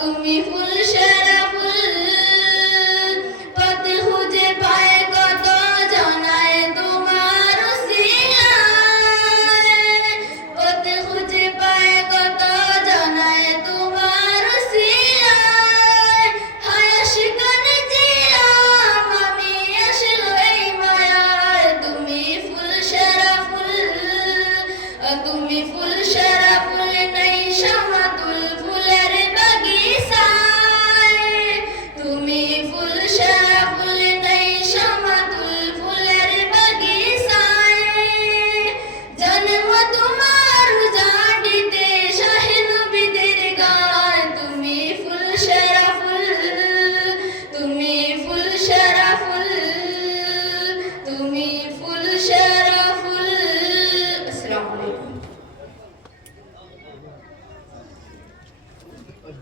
তুমি ফুলশা